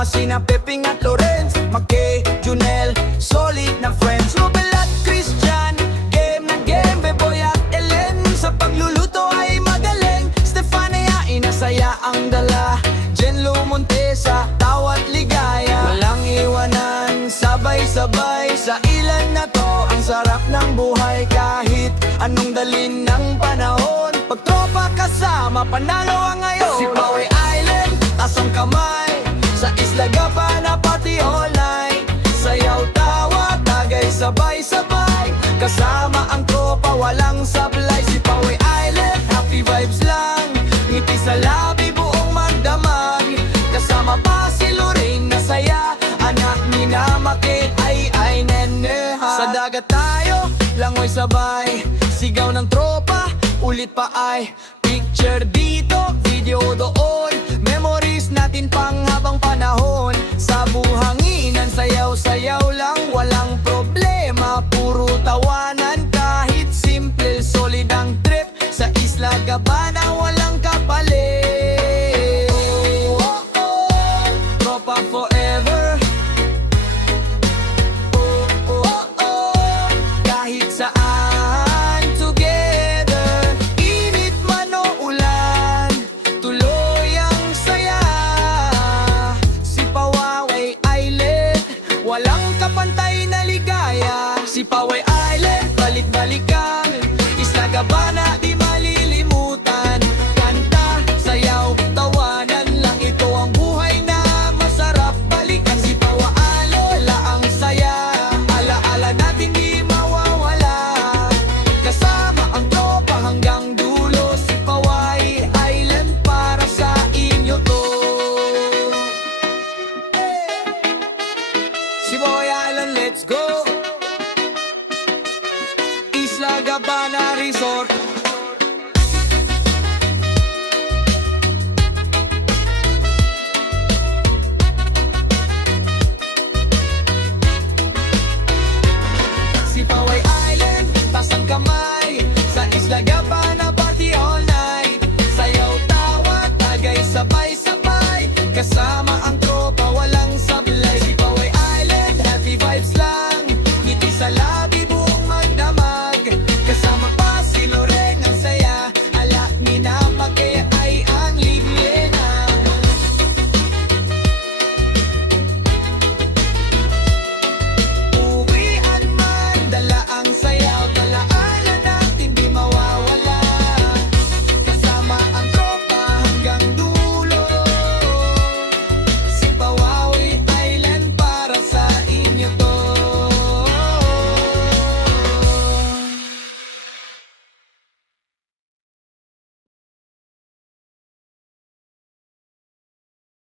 Kasama sina Peping at Lorenz, Mackay, Junel, solid na friends. Rubel at Christian, game na game. Beboy at Ellen, sa pagluluto ay magaling. Stefania, inasaya ang dala. Jenlo Montesa, tawat ligaya. Walang iwanan, sabay-sabay. Sa ilan na to, ang sarap ng buhay. Kahit anong dalin ng panahon, pag tropa kasama, panalo ang ngayon. Si Pawe Island, tasang kamay. Sa Isla Gapana, pati online. Sayaw, tawa, tagay, sabay-sabay. Kasama ang tropa, walang sablay. Si Pawe Island, happy vibes lang. Ngiti sa labi, buong magdamag. Kasama pa si Lorraine na saya. Anak ni na Makit, ay nene ha. Sa dagat tayo, langoy sabay. Sigaw ng tropa, ulit pa ay. Picture dito, video doon. Memories natin pang habang panahon. Sa buhanginan, sayaw-sayaw lang. Walang problema, puro tawanan. Kahit simple, solid ang trip. Sa Isla Gabana, wala